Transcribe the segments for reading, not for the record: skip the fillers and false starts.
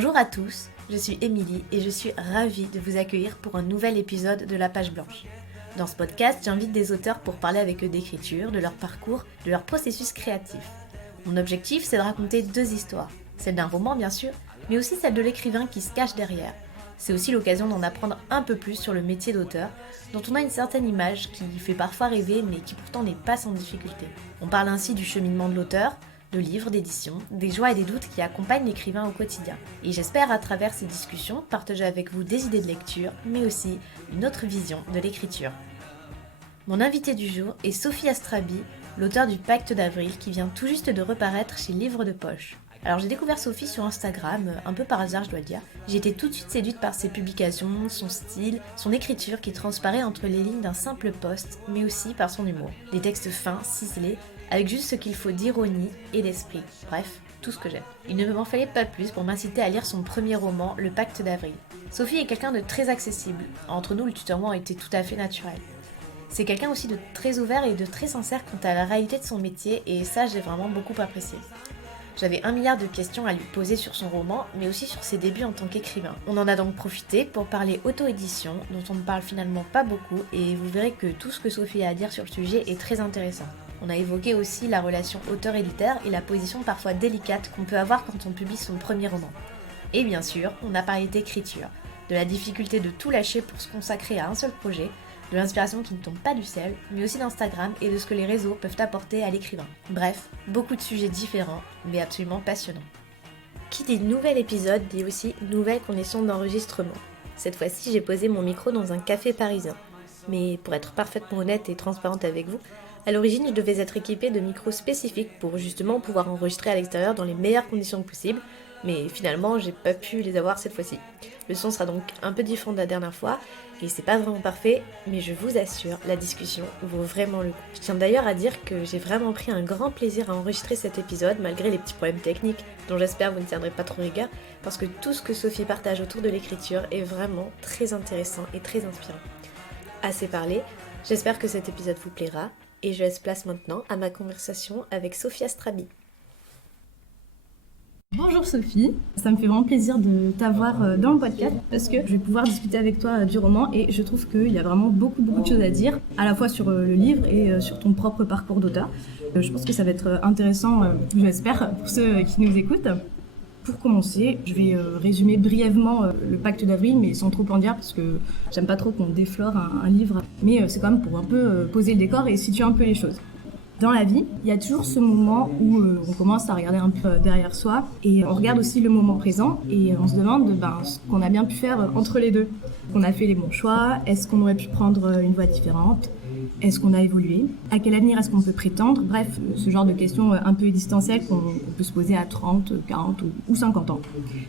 Bonjour à tous, je suis Émilie et je suis ravie de vous accueillir pour un nouvel épisode de La Page Blanche. Dans ce podcast, j'invite des auteurs pour parler avec eux d'écriture, de leur parcours, de leur processus créatif. Mon objectif, c'est de raconter deux histoires, celle d'un roman bien sûr, mais aussi celle de l'écrivain qui se cache derrière. C'est aussi l'occasion d'en apprendre un peu plus sur le métier d'auteur, dont on a une certaine image qui fait parfois rêver mais qui pourtant n'est pas sans difficulté. On parle ainsi du cheminement de l'auteur, de livres, d'éditions, des joies et des doutes qui accompagnent l'écrivain au quotidien. Et j'espère à travers ces discussions partager avec vous des idées de lecture, mais aussi une autre vision de l'écriture. Mon invitée du jour est Sophie Astrabi, l'auteure du Pacte d'Avril qui vient tout juste de reparaître chez Livre de Poche. Alors j'ai découvert Sophie sur Instagram, un peu par hasard je dois le dire. J'ai été tout de suite séduite par ses publications, son style, son écriture qui transparaît entre les lignes d'un simple post, mais aussi par son humour. Des textes fins, ciselés, avec juste ce qu'il faut d'ironie et d'esprit. Bref, tout ce que j'aime. Il ne m'en fallait pas plus pour m'inciter à lire son premier roman, Le Pacte d'Avril. Sophie est quelqu'un de très accessible. Entre nous, le tutoiement était tout à fait naturel. C'est quelqu'un aussi de très ouvert et de très sincère quant à la réalité de son métier, et ça j'ai vraiment beaucoup apprécié. J'avais 1 milliard de questions à lui poser sur son roman, mais aussi sur ses débuts en tant qu'écrivain. On en a donc profité pour parler auto-édition, dont on ne parle finalement pas beaucoup, et vous verrez que tout ce que Sophie a à dire sur le sujet est très intéressant. On a évoqué aussi la relation auteur-éditeur et la position parfois délicate qu'on peut avoir quand on publie son premier roman. Et bien sûr, on a parlé d'écriture, de la difficulté de tout lâcher pour se consacrer à un seul projet, de l'inspiration qui ne tombe pas du ciel, mais aussi d'Instagram et de ce que les réseaux peuvent apporter à l'écrivain. Bref, beaucoup de sujets différents, mais absolument passionnants. Qui dit nouvel épisode dit aussi nouvelle condition d'enregistrement. Cette fois-ci, j'ai posé mon micro dans un café parisien. Mais pour être parfaitement honnête et transparente avec vous, à l'origine, je devais être équipée de micros spécifiques pour justement pouvoir enregistrer à l'extérieur dans les meilleures conditions possibles, mais finalement, j'ai pas pu les avoir cette fois-ci. Le son sera donc un peu différent de la dernière fois, et c'est pas vraiment parfait, mais je vous assure, la discussion vaut vraiment le coup. Je tiens d'ailleurs à dire que j'ai vraiment pris un grand plaisir à enregistrer cet épisode, malgré les petits problèmes techniques, dont j'espère vous ne tiendrez pas trop rigueur, parce que tout ce que Sophie partage autour de l'écriture est vraiment très intéressant et très inspirant. Assez parlé, j'espère que cet épisode vous plaira, et je laisse place maintenant à ma conversation avec Sophie Astrabi. Bonjour Sophie, ça me fait vraiment plaisir de t'avoir dans le podcast parce que je vais pouvoir discuter avec toi du roman et je trouve qu'il y a vraiment beaucoup de choses à dire, à la fois sur le livre et sur ton propre parcours d'auteur. Je pense que ça va être intéressant, j'espère, pour ceux qui nous écoutent. Pour commencer, je vais résumer brièvement le Pacte d'Avril, mais sans trop en dire parce que j'aime pas trop qu'on déflore un livre, mais c'est quand même pour un peu poser le décor et situer un peu les choses. Dans la vie, il y a toujours ce moment où on commence à regarder un peu derrière soi et on regarde aussi le moment présent et on se demande ce qu'on a bien pu faire entre les deux. On a fait les bons choix, est-ce qu'on aurait pu prendre une voie différente ? Est-ce qu'on a évolué ? À quel avenir est-ce qu'on peut prétendre ? Bref, ce genre de questions un peu existentielles qu'on peut se poser à 30, 40 ou 50 ans.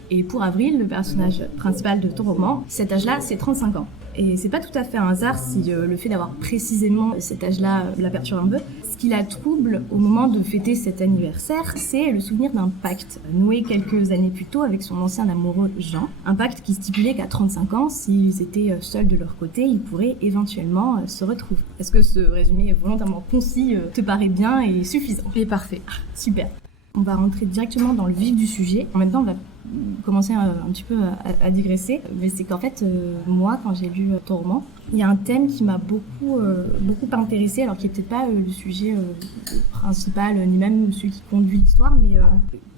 Et pour Avril, le personnage principal de ton roman, cet âge-là, c'est 35 ans. Et c'est pas tout à fait un hasard si le fait d'avoir précisément cet âge-là la perturbe un peu. Ce qui la trouble au moment de fêter cet anniversaire, c'est le souvenir d'un pacte noué quelques années plus tôt avec son ancien amoureux Jean. Un pacte qui stipulait qu'à 35 ans, s'ils étaient seuls de leur côté, ils pourraient éventuellement se retrouver. Est-ce que ce résumé volontairement concis te paraît bien et suffisant ? Il est parfait. Super. On va rentrer directement dans le vif du sujet. Maintenant, on va commencer un petit peu à digresser. Mais c'est qu'en fait, moi, quand j'ai lu ton roman, il y a un thème qui m'a beaucoup intéressée, alors qui n'est peut-être pas le sujet principal, ni même celui qui conduit l'histoire, mais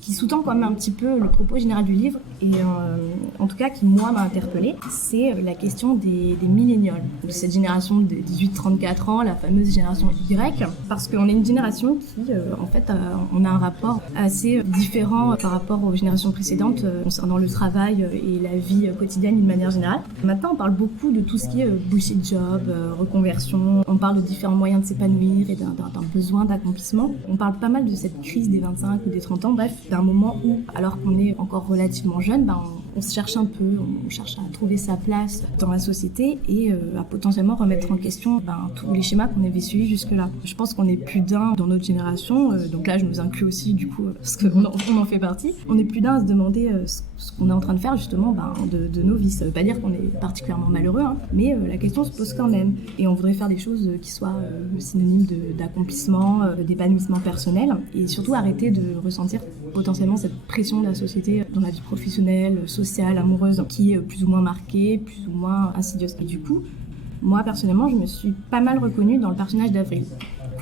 qui sous-tend quand même un petit peu le propos général du livre, et en tout cas qui, moi, m'a interpellée, c'est la question des millénials, de cette génération de 18-34 ans, la fameuse génération Y, parce qu'on est une génération qui, en fait, on a un rapport assez différent par rapport aux générations précédentes concernant le travail et la vie quotidienne d'une manière générale. Maintenant, on parle beaucoup de tout ce qui est bullshit job, reconversion, on parle de différents moyens de s'épanouir et d'un besoin d'accomplissement. On parle pas mal de cette crise des 25 ou des 30 ans, bref, d'un moment où, alors qu'on est encore relativement jeune, on se cherche un peu, on cherche à trouver sa place dans la société et à potentiellement remettre en question tous les schémas qu'on avait suivis jusque-là. Je pense qu'on est plus d'un dans notre génération, donc là je nous inclus aussi du coup parce qu'on en fait partie. On est plus d'un à se demander ce qu'on est en train de faire justement de nos vies. Ça veut pas dire qu'on est particulièrement malheureux, mais la question se pose quand même. Et on voudrait faire des choses qui soient synonymes d'accomplissement, d'épanouissement personnel et surtout arrêter de ressentir potentiellement cette pression de la société dans la vie professionnelle, sociale, amoureuse qui est plus ou moins marquée, plus ou moins insidieuse. Et du coup, moi personnellement, je me suis pas mal reconnue dans le personnage d'Avril.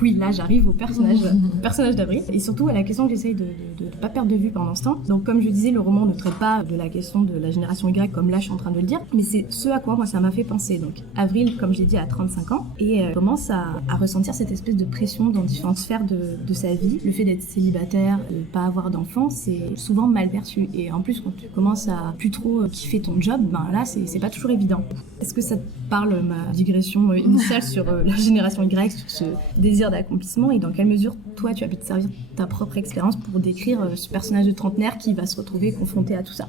Oui, là j'arrive au personnage d'Avril et surtout à la question que j'essaye de ne pas perdre de vue pendant ce temps. Donc comme je disais, le roman ne traite pas de la question de la génération Y comme là je suis en train de le dire, mais c'est ce à quoi moi ça m'a fait penser. Donc Avril, comme je l'ai dit, a 35 ans et elle commence à ressentir cette espèce de pression dans différentes sphères de sa vie. Le fait d'être célibataire, de ne pas avoir d'enfants, c'est souvent mal perçu. Et en plus quand tu commences à plus trop kiffer ton job, là c'est pas toujours évident. Est-ce que ça te parle, ma digression initiale sur la génération Y, sur ce désir d'accomplissement, et dans quelle mesure toi tu as pu te servir de ta propre expérience pour décrire ce personnage de trentenaire qui va se retrouver confronté à tout ça?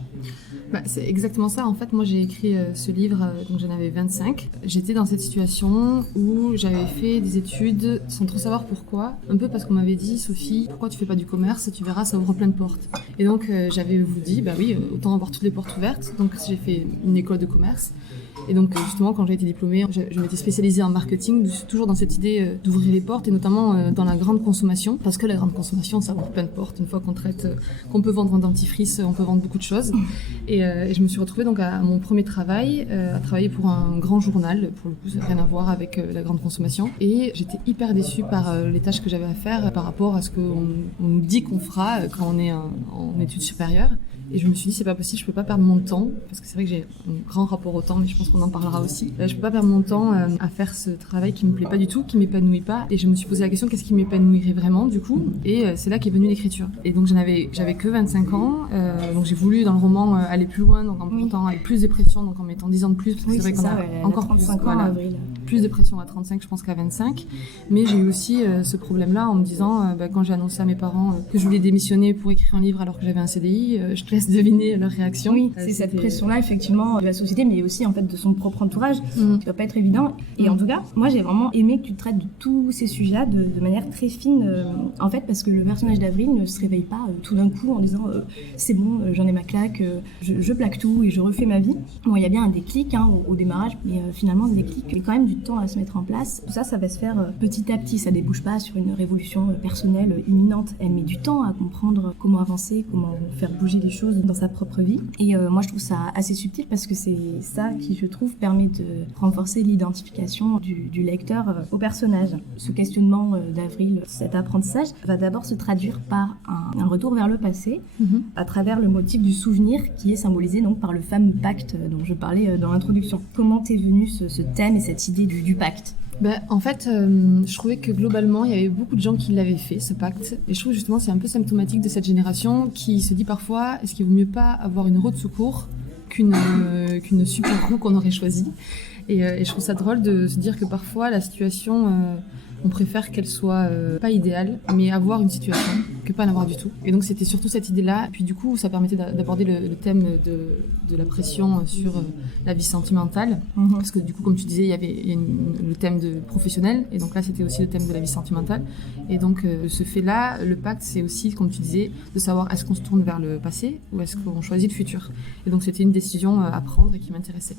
C'est exactement ça. En fait, moi j'ai écrit ce livre, donc j'en avais 25. J'étais dans cette situation où j'avais fait des études sans trop savoir pourquoi, un peu parce qu'on m'avait dit: Sophie, pourquoi tu fais pas du commerce? Tu verras, ça ouvre plein de portes. Et donc j'avais dit, oui, autant avoir toutes les portes ouvertes. Donc j'ai fait une école de commerce. Et donc justement, quand j'ai été diplômée, je m'étais spécialisée en marketing, toujours dans cette idée d'ouvrir les portes, et notamment dans la grande consommation, parce que la grande consommation, ça ouvre plein de portes. Une fois qu'on peut vendre un dentifrice, on peut vendre beaucoup de choses. Et je me suis retrouvée donc à mon premier travail, à travailler pour un grand journal. Pour le coup, ça n'a rien à voir avec la grande consommation. Et j'étais hyper déçue par les tâches que j'avais à faire par rapport à ce qu'on nous dit qu'on fera quand on est en études supérieures. Et je me suis dit, c'est pas possible, je peux pas perdre mon temps, parce que c'est vrai que j'ai un grand rapport au temps, mais je pense qu'on en parlera aussi. Je peux pas perdre mon temps à faire ce travail qui me plaît pas du tout, qui m'épanouit pas. Et je me suis posé la question, qu'est-ce qui m'épanouirait vraiment, du coup? Et c'est là qu'est venue l'écriture. Et donc j'avais que 25 ans, donc j'ai voulu dans le roman aller plus loin, donc en me mettant avec plus de pression, donc en mettant 10 ans de plus, parce que c'est vrai qu'on a encore 35 ans à avril. Plus de pression à 35, je pense qu'à 25. Mais j'ai eu aussi ce problème-là en me disant, quand j'ai annoncé à mes parents que je voulais démissionner pour écrire un livre alors que j'avais un CDI, je te laisse deviner leur réaction. Oui, c'est cette pression-là, effectivement, de la société, mais aussi en fait de son propre entourage, qui doit pas être évident. Et en tout cas, moi j'ai vraiment aimé que tu traites de tous ces sujets de manière très fine, en fait, parce que le personnage d'Avril ne se réveille pas tout d'un coup en disant c'est bon, j'en ai ma claque, je plaque tout et je refais ma vie. Bon, il y a bien un déclic au démarrage, mais finalement le déclic, il y a quand même du temps à se mettre en place. Tout ça, ça va se faire petit à petit, ça débouche pas sur une révolution personnelle imminente. Elle met du temps à comprendre comment avancer, comment faire bouger les choses dans sa propre vie. Et moi je trouve ça assez subtil parce que c'est ça qui, je trouve, permet de renforcer l'identification du lecteur au personnage. Ce questionnement d'Avril, cet apprentissage, va d'abord se traduire par un retour vers le passé, à travers le motif du souvenir qui est symbolisé donc par le fameux pacte dont je parlais dans l'introduction. Comment t'es venu ce thème et cette idée du pacte? En fait, je trouvais que globalement, il y avait beaucoup de gens qui l'avaient fait, ce pacte. Et je trouve justement c'est un peu symptomatique de cette génération qui se dit parfois, est-ce qu'il vaut mieux pas avoir une roue de secours qu'une super roue qu'on aurait choisie? Et je trouve ça drôle de se dire que parfois, la situation, on préfère qu'elle soit pas idéale, mais avoir une situation que pas en avoir du tout. Et donc c'était surtout cette idée-là. Et puis du coup, ça permettait d'aborder le thème de la pression sur la vie sentimentale. Parce que du coup, comme tu disais, il y a le thème professionnel. Et donc là, c'était aussi le thème de la vie sentimentale. Et donc ce fait-là, le pacte, c'est aussi, comme tu disais, de savoir est-ce qu'on se tourne vers le passé ou est-ce qu'on choisit le futur. Et donc c'était une décision à prendre et qui m'intéressait.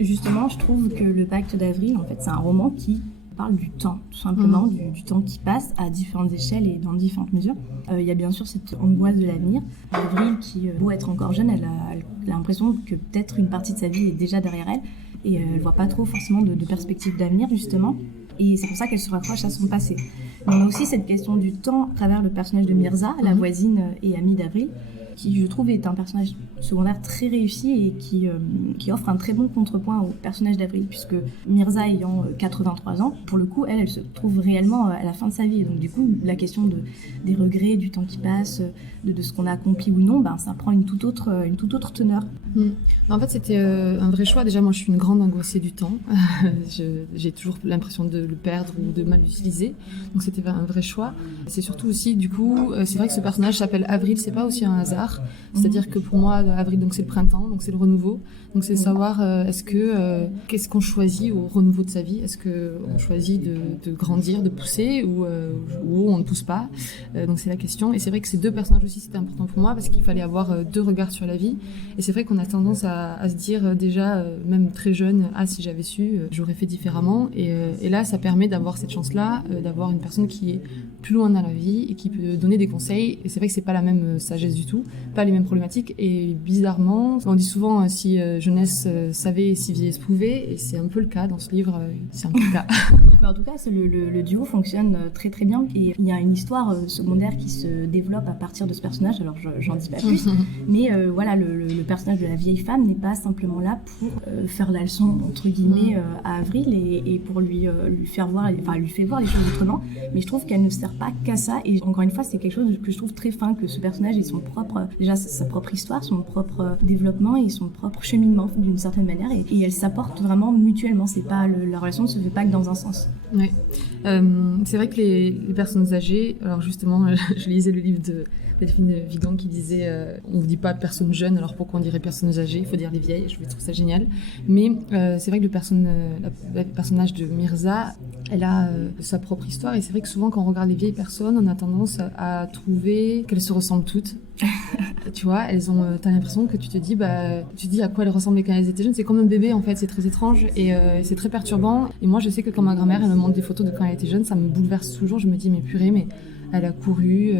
Justement, je trouve que le pacte d'Avril, en fait, c'est un roman qui parle du temps, tout simplement, du temps qui passe à différentes échelles et dans différentes mesures. Il y a bien sûr cette angoisse de l'avenir. Avril, qui, beau être encore jeune, elle a l'impression que peut-être une partie de sa vie est déjà derrière elle et elle voit pas trop forcément de perspective d'avenir, justement. Et c'est pour ça qu'elle se raccroche à son passé. Mais on a aussi cette question du temps à travers le personnage de Mirza, la voisine et amie d'Avril, qui, je trouve, est un personnage secondaire très réussi et qui offre un très bon contrepoint au personnage d'Avril, puisque Mirza ayant 83 ans, pour le coup, elle se trouve réellement à la fin de sa vie. Et donc, du coup, la question des regrets, du temps qui passe, de ce qu'on a accompli ou non, ça prend une toute autre teneur. En fait, c'était un vrai choix. Déjà, moi, je suis une grande angoissée du temps. J'ai toujours l'impression de le perdre ou de mal l'utiliser. Donc, c'était un vrai choix. C'est surtout aussi, du coup, c'est vrai que ce personnage s'appelle Avril, c'est pas aussi un hasard. C'est-à-dire que pour moi, avril, donc c'est le printemps, donc c'est le renouveau. Donc c'est savoir qu'est-ce qu'on choisit au renouveau de sa vie. Est-ce qu'on choisit de grandir, de pousser ou on ne pousse pas. Donc c'est la question. Et c'est vrai que ces deux personnages aussi, c'était important pour moi parce qu'il fallait avoir deux regards sur la vie. Et c'est vrai qu'on a tendance à se dire déjà, même très jeune, si j'avais su, j'aurais fait différemment. Et là, ça permet d'avoir cette chance-là, d'avoir une personne qui est plus loin dans la vie et qui peut donner des conseils. Et c'est vrai que c'est pas la même sagesse du tout, pas les mêmes problématiques. Et bizarrement, on dit souvent si jeunesse savait, si vieillesse pouvait. Et c'est un peu le cas dans ce livre. C'est un peu le cas. Mais en tout cas, le duo fonctionne très très bien. Et il y a une histoire secondaire qui se développe à partir de ce personnage. Alors j'en dis pas plus. Mais voilà, le personnage de la vieille femme n'est pas simplement là pour faire la leçon entre guillemets à Avril et pour lui faire voir, enfin lui fait voir les choses autrement. Mais je trouve qu'elle ne sert pas qu'à ça. Et encore une fois, c'est quelque chose que je trouve très fin, que ce personnage ait son propre, déjà sa propre histoire, son propre développement et son propre cheminement d'une certaine manière. Et elles s'apportent vraiment mutuellement. C'est pas la relation ne se fait pas que dans un sens. Ouais. C'est vrai que les personnes âgées, alors justement, je lisais le livre de Delphine Vigan qui disait on ne dit pas personnes jeunes, alors pourquoi on dirait personnes âgées, il faut dire les vieilles. Je trouve ça génial. Mais c'est vrai que le personnage de Mirza, elle a sa propre histoire et c'est vrai que souvent quand on regarde les vieilles personnes, on a tendance à trouver qu'elles se ressemblent toutes. Tu vois, t'as l'impression que tu te dis à quoi elles ressemblaient quand elles étaient jeunes. C'est comme un bébé en fait, c'est très étrange et c'est très perturbant. Et moi je sais que quand ma grand-mère elle me montre des photos de quand elle était jeune, ça me bouleverse toujours. Je me dis mais purée, mais elle a couru,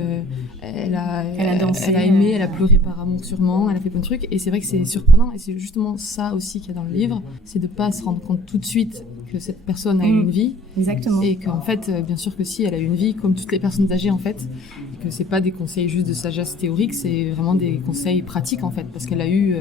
elle a dansé, elle a aimé, elle a pleuré par amour sûrement, elle a fait plein de trucs. Et c'est vrai que c'est surprenant et c'est justement ça aussi qu'il y a dans le livre, c'est de pas se rendre compte tout de suite que cette personne a eu une vie. Exactement. Et qu'en fait, bien sûr que si, elle a eu une vie comme toutes les personnes âgées en fait. Et que c'est pas des conseils juste de sagesse théorique, c'est vraiment des conseils pratiques en fait, parce qu'elle a eu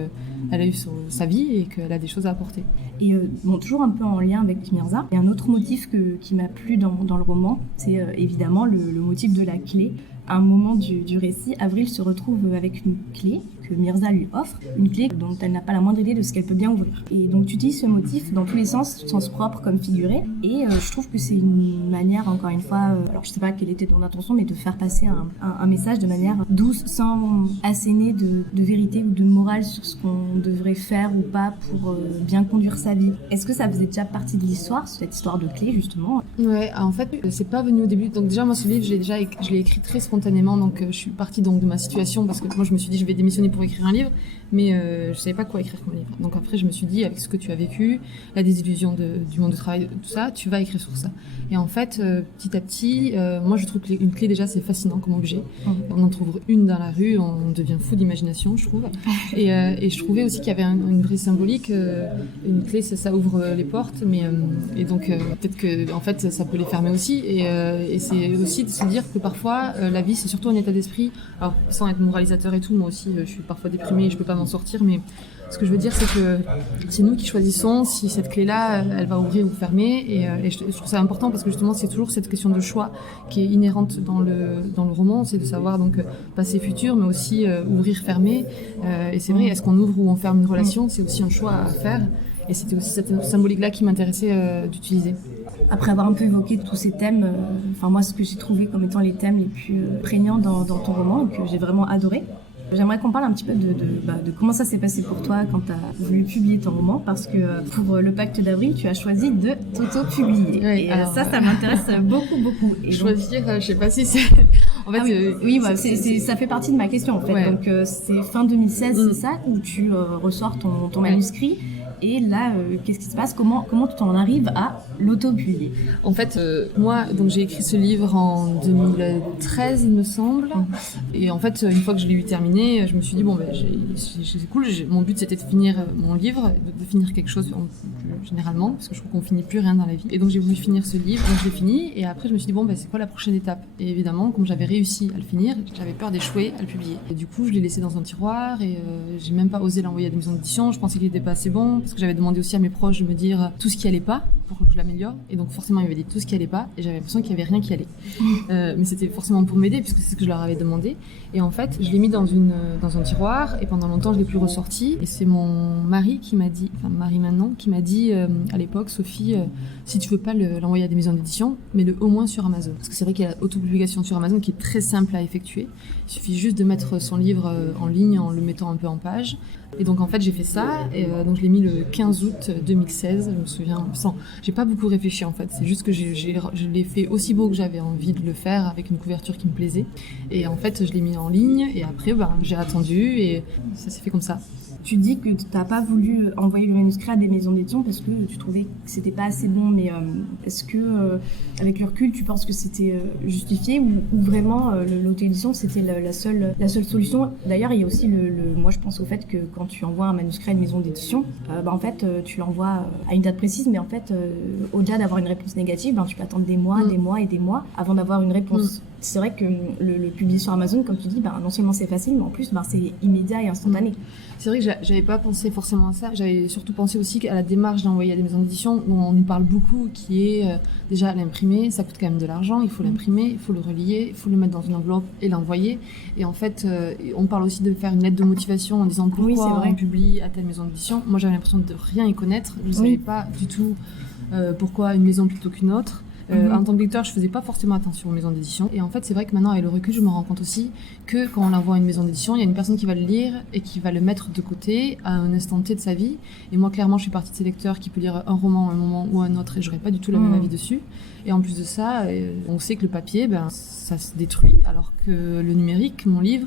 sa vie et qu'elle a des choses à apporter. Et toujours un peu en lien avec Mirza, il y a un autre motif qui m'a plu dans le roman, c'est évidemment le motif de la clé. À un moment du récit, Avril se retrouve avec une clé que Mirza lui offre, une clé dont elle n'a pas la moindre idée de ce qu'elle peut bien ouvrir. Et donc tu utilises ce motif dans tous les sens propre comme figuré, et je trouve que c'est une manière, encore une fois, alors je sais pas quelle était ton intention, mais de faire passer un message de manière douce, sans asséner de vérité ou de morale sur ce qu'on devrait faire ou pas pour bien conduire sa vie. Est-ce que ça faisait déjà partie de l'histoire, cette histoire de clé justement ? Ouais, en fait, c'est pas venu au début. Donc déjà, moi, ce livre, je l'ai écrit très spontanément. Donc je suis partie donc de ma situation parce que moi, je me suis dit, je vais démissionner pour écrire un livre, mais je savais pas quoi écrire comme livre. Donc après, je me suis dit, avec ce que tu as vécu, la désillusion du monde du travail, tout ça, tu vas écrire sur ça. Et en fait, petit à petit, moi, je trouve qu'une clé déjà, c'est fascinant comme objet. On en trouve une dans la rue, on devient fou d'imagination, je trouve. Et je trouvais aussi qu'il y avait une vraie symbolique. Une clé, ça ouvre les portes, mais et donc peut-être que en fait, ça peut les fermer aussi. Et c'est aussi de se dire que parfois, la vie, c'est surtout un état d'esprit. Alors, sans être moralisateur et tout, moi aussi, je suis parfois déprimée et je peux pas m'en sortir, mais ce que je veux dire, c'est que c'est nous qui choisissons si cette clé-là, elle va ouvrir ou fermer. Et je trouve ça important parce que justement, c'est toujours cette question de choix qui est inhérente dans le roman. C'est de savoir donc passé, futur, mais aussi ouvrir, fermer. Et c'est vrai, est-ce qu'on ouvre ou on ferme une relation ? C'est aussi un choix à faire. Et c'était aussi cette symbolique-là qui m'intéressait d'utiliser. Après avoir un peu évoqué tous ces thèmes, moi, ce que j'ai trouvé comme étant les thèmes les plus prégnants dans ton roman, que j'ai vraiment adoré, j'aimerais qu'on parle un petit peu de comment ça s'est passé pour toi quand tu as voulu publier ton roman, parce que pour le Pacte d'Avril, tu as choisi de t'auto-publier. Oui, et alors, ça m'intéresse beaucoup. Et choisir, je sais pas si c'est... En fait, ça fait partie de ma question en fait. Ouais. Donc c'est fin 2016, c'est ça, où tu ressors ton manuscrit. Et là, qu'est-ce qui se passe ? Comment tu en arrives à l'auto-publier ? En fait, moi, donc j'ai écrit ce livre en 2013, il me semble. Et en fait, une fois que je l'ai eu terminé, je me suis dit c'est cool. Mon but, c'était de finir mon livre, de finir quelque chose généralement, parce que je trouve qu'on finit plus rien dans la vie. Et donc j'ai voulu finir ce livre, donc je l'ai fini. Et après, je me suis dit c'est quoi la prochaine étape ? Et évidemment, comme j'avais réussi à le finir, j'avais peur d'échouer à le publier. Et du coup, je l'ai laissé dans un tiroir et j'ai même pas osé l'envoyer à des maisons d'édition. Je pensais qu'il était pas assez bon. Parce que j'avais demandé aussi à mes proches de me dire tout ce qui allait pas. pour que je l'améliore. Et donc forcément, il m'avait dit tout ce qui allait pas, et j'avais l'impression qu'il y avait rien qui allait. Mais c'était forcément pour m'aider, puisque c'est ce que je leur avais demandé. Et en fait, je l'ai mis dans un tiroir, et pendant longtemps, je l'ai plus ressorti. Et c'est mon mari qui m'a dit, enfin mari maintenant, qui m'a dit à l'époque, Sophie, si tu veux pas l'envoyer à des maisons d'édition, mets-le au moins sur Amazon. Parce que c'est vrai qu'il y a l'autopublication sur Amazon qui est très simple à effectuer. Il suffit juste de mettre son livre en ligne en le mettant un peu en page. Et donc en fait j'ai fait ça, et donc je l'ai mis le 15 août 2016, je me souviens, j'ai pas beaucoup réfléchi en fait, c'est juste que je l'ai fait aussi beau que j'avais envie de le faire, avec une couverture qui me plaisait, et en fait je l'ai mis en ligne, et après j'ai attendu, et ça s'est fait comme ça. Tu dis que tu n'as pas voulu envoyer le manuscrit à des maisons d'édition parce que tu trouvais que c'était pas assez bon, mais est-ce que, avec le recul, tu penses que c'était justifié ou vraiment l'auto-édition c'était la seule solution? D'ailleurs, il y a aussi moi je pense au fait que quand tu envoies un manuscrit à une maison d'édition, en fait tu l'envoies à une date précise, mais en fait au-delà d'avoir une réponse négative, tu peux attendre des mois et des mois avant d'avoir une réponse. C'est vrai que le publier sur Amazon, comme tu dis, non seulement c'est facile, mais en plus c'est immédiat et instantané. C'est vrai que j'avais pas pensé forcément à ça. J'avais surtout pensé aussi à la démarche d'envoyer à des maisons d'édition dont on nous parle beaucoup, qui est déjà l'imprimer, ça coûte quand même de l'argent, il faut l'imprimer, il faut le relier, il faut le mettre dans une enveloppe et l'envoyer. Et en fait, on parle aussi de faire une lettre de motivation en disant pourquoi on publie à telle maison d'édition. Moi, j'avais l'impression de rien y connaître. Je savais pas du tout pourquoi une maison plutôt qu'une autre. En tant que lecteur, je faisais pas forcément attention aux maisons d'édition. Et en fait, c'est vrai que maintenant, avec le recul, je me rends compte aussi que quand on l'envoie à une maison d'édition, il y a une personne qui va le lire et qui va le mettre de côté à un instant T de sa vie. Et moi, clairement, je suis partie de ces lecteurs qui peut lire un roman à un moment ou un autre et j'aurais pas du tout la même avis dessus. Et en plus de ça, on sait que le papier, ça se détruit, alors que le numérique, mon livre,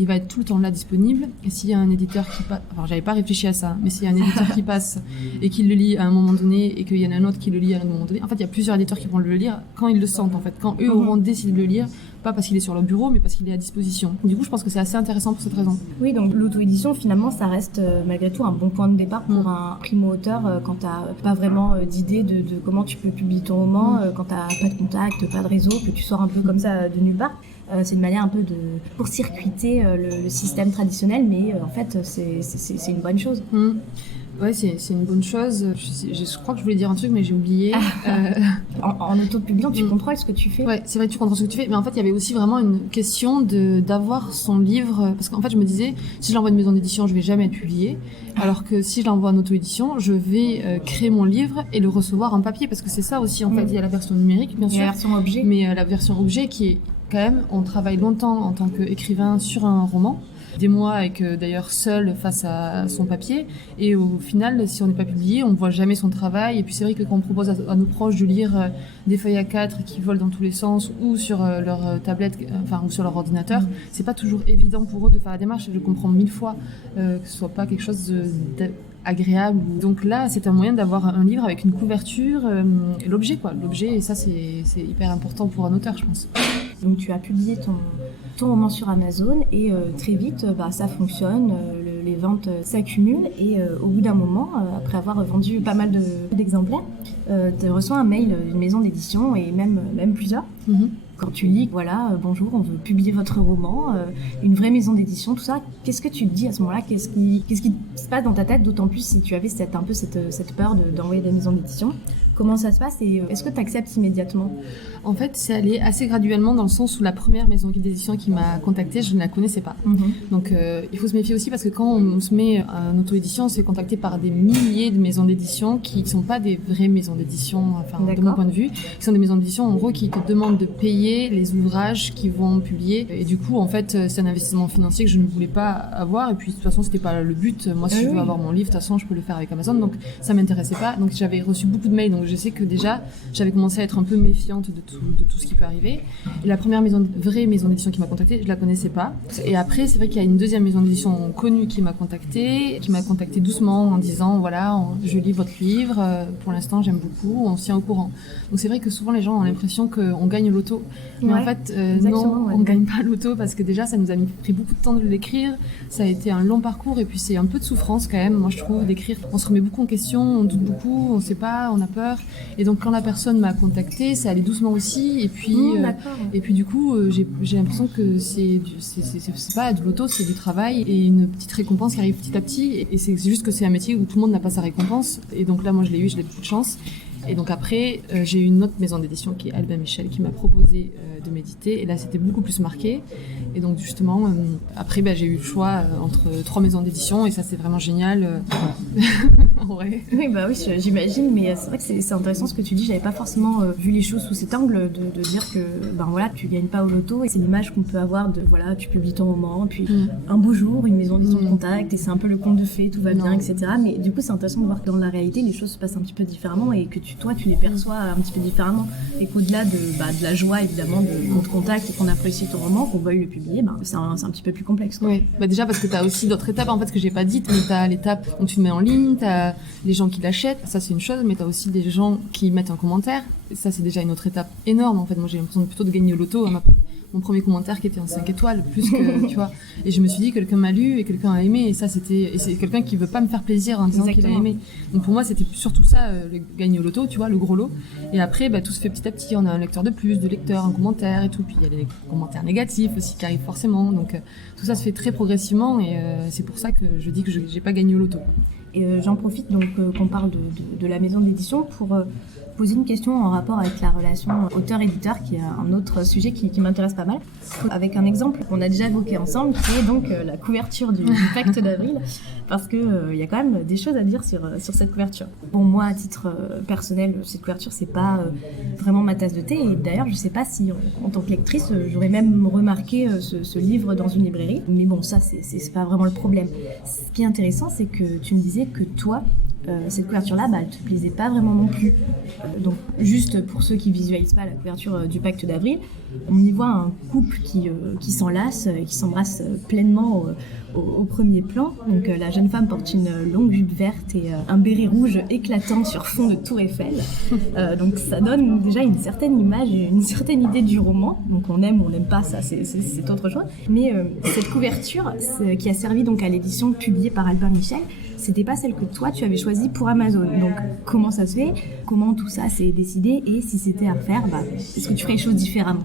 il va être tout le temps là disponible. Et s'il y a un éditeur qui passe, enfin j'avais pas réfléchi à ça, mais s'il y a un éditeur qui passe et qui le lit à un moment donné et qu'il y en a un autre qui le lit à un moment donné, en fait il y a plusieurs éditeurs qui vont le lire quand ils le sentent, en fait, quand eux auront décidé de le lire, pas parce qu'il est sur leur bureau, mais parce qu'il est à disposition. Du coup, je pense que c'est assez intéressant pour cette raison. Oui, donc l'auto-édition, finalement, ça reste malgré tout un bon point de départ pour un primo-auteur quand t'as pas vraiment d'idée de comment tu peux publier ton roman, quand t'as pas de contact, pas de réseau, que tu sors un peu comme ça de nulle part. C'est une manière un peu de court-circuiter le système traditionnel, mais en fait, c'est une bonne chose. Ouais, c'est une bonne chose. Je crois que je voulais dire un truc, mais j'ai oublié. En auto-publiant, tu contrôles ce que tu fais. Ouais, c'est vrai que tu contrôles ce que tu fais. Mais en fait, il y avait aussi vraiment une question d'avoir son livre. Parce qu'en fait, je me disais, si je l'envoie à une maison d'édition, je vais jamais être publié. Alors que si je l'envoie en auto-édition, je vais créer mon livre et le recevoir en papier. Parce que c'est ça aussi, en fait. Il y a la version numérique, bien sûr. La version objet. Mais la version objet qui est quand même, on travaille longtemps en tant qu'écrivain sur un roman. Des mois avec d'ailleurs seul face à son papier, et au final si on n'est pas publié on voit jamais son travail. Et puis c'est vrai que quand on propose à nos proches de lire des feuilles A4 qui volent dans tous les sens ou sur leur tablette, ou sur leur ordinateur, c'est pas toujours évident pour eux de faire la démarche. Je comprends 1000 fois que ce soit pas quelque chose agréable. Donc là c'est un moyen d'avoir un livre avec une couverture, l'objet, et ça c'est hyper important pour un auteur, je pense. Donc tu as publié ton roman sur Amazon et très vite ça fonctionne, les ventes s'accumulent et au bout d'un moment, après avoir vendu pas mal d'exemplaires, tu reçois un mail d'une maison d'édition et même plusieurs. Quand tu lis, bonjour, on veut publier votre roman, une vraie maison d'édition, tout ça, qu'est-ce que tu te dis à ce moment-là? Qu'est-ce qui se passe dans ta tête, d'autant plus si tu avais cette peur d'envoyer des maisons d'édition? Comment ça se passe et est-ce que tu acceptes immédiatement? En fait, c'est allé assez graduellement dans le sens où la première maison d'édition qui m'a contactée, je ne la connaissais pas. Donc, il faut se méfier aussi parce que quand on se met en auto-édition, on se fait contacter par des milliers de maisons d'édition qui ne sont pas des vraies maisons d'édition, de mon point de vue, qui sont des maisons d'édition en gros qui te demandent de payer les ouvrages qu'ils vont publier. Et du coup, en fait, c'est un investissement financier que je ne voulais pas avoir. Et puis, de toute façon, c'était pas le but. Moi, si je veux avoir mon livre, de toute façon, je peux le faire avec Amazon. Donc, ça m'intéressait pas. Donc, j'avais reçu beaucoup de mails. Donc, je sais que déjà, j'avais commencé à être un peu méfiante de tout ce qui peut arriver. Et la première vraie maison d'édition qui m'a contactée, je la connaissais pas. Et après, c'est vrai qu'il y a une deuxième maison d'édition connue qui m'a contactée doucement en disant, je lis votre livre, pour l'instant, j'aime beaucoup, on se tient au courant. Donc, c'est vrai que souvent, les gens ont l'impression qu'on gagne l'auto. Mais en fait, non, on gagne pas l'auto parce que déjà, ça nous a pris beaucoup de temps de l'écrire. Ça a été un long parcours et puis c'est un peu de souffrance quand même, moi, je trouve, d'écrire. On se remet beaucoup en question, on doute beaucoup, on sait pas, on a peur. Et donc quand la personne m'a contactée, ça allait doucement aussi. Et puis du coup, j'ai l'impression que c'est pas de l'auto, c'est du travail et une petite récompense qui arrive petit à petit. Et c'est juste que c'est un métier où tout le monde n'a pas sa récompense. Et donc là, moi, je l'ai eu, j'ai beaucoup de chance. Et donc après, j'ai eu une autre maison d'édition qui est Albin Michel qui m'a proposé de m'éditer. Et là, c'était beaucoup plus marqué. Et donc justement, après, j'ai eu le choix entre 3 maisons d'édition et ça, c'est vraiment génial. Ouais. Oui, oui, j'imagine, mais c'est vrai que c'est intéressant ce que tu dis. J'avais pas forcément vu les choses sous cet angle de dire que tu gagnes pas au loto et c'est l'image qu'on peut avoir de tu publies ton roman, puis un beau jour, une maison d'édition te contacte et c'est un peu le conte de fées, tout va bien, etc. Mais du coup, c'est intéressant de voir que dans la réalité, les choses se passent un petit peu différemment et que tu les perçois un petit peu différemment. Et qu'au-delà de la joie, évidemment, qu'on te contacte et qu'on apprécie ton roman, qu'on veuille le publier, c'est un petit peu plus complexe. Quoi. Oui, déjà parce que tu as aussi d'autres étapes en fait que j'ai pas dites, mais tu as l'étape où tu le mets en ligne, tu as les gens qui l'achètent, ça c'est une chose, mais tu as aussi des gens qui mettent un commentaire. Et ça c'est déjà une autre étape énorme en fait. Moi j'ai l'impression plutôt de gagner au loto. Mon premier commentaire qui était en 5 étoiles, plus que, tu vois. Et je me suis dit, quelqu'un m'a lu et quelqu'un a aimé. Et ça, c'est quelqu'un qui veut pas me faire plaisir en disant qu'il a aimé. Donc pour moi, c'était surtout ça, le gagner au loto, tu vois, le gros lot. Et après, tout se fait petit à petit. On a un lecteur de plus, 2 lecteurs, un commentaire et tout. Puis il y a les commentaires négatifs aussi qui arrivent forcément. Donc tout ça se fait très progressivement. Et c'est pour ça que je dis que j'ai pas gagné au loto. Et j'en profite donc qu'on parle de la maison d'édition pour poser une question en rapport avec la relation auteur-éditeur, qui est un autre sujet qui m'intéresse pas mal, avec un exemple qu'on a déjà évoqué ensemble, qui est donc la couverture du Pacte d'Avril, parce que y a quand même des choses à dire sur cette couverture. Bon, moi, à titre personnel, cette couverture, c'est pas vraiment ma tasse de thé, et d'ailleurs, je sais pas si, en tant que lectrice, j'aurais même remarqué ce livre dans une librairie, mais bon, ça, c'est pas vraiment le problème. Ce qui est intéressant, c'est que tu me disais que toi, cette couverture-là, elle te plaisait pas vraiment non plus. Donc, juste pour ceux qui visualisent pas la couverture du Pacte d'Avril, on y voit un couple qui s'enlace, qui s'embrasse pleinement au premier plan. Donc, la jeune femme porte une longue jupe verte et un béret rouge éclatant sur fond de tour Eiffel. Donc, ça donne déjà une certaine image et une certaine idée du roman. Donc, on aime ou on n'aime pas, ça, c'est autre chose. Mais cette couverture, qui a servi donc à l'édition publiée par Albin Michel, c'était pas celle que toi tu avais choisie pour Amazon. Donc comment ça se fait ? Comment tout ça s'est décidé ? Et si c'était à refaire, est-ce que tu ferais les choses différemment ?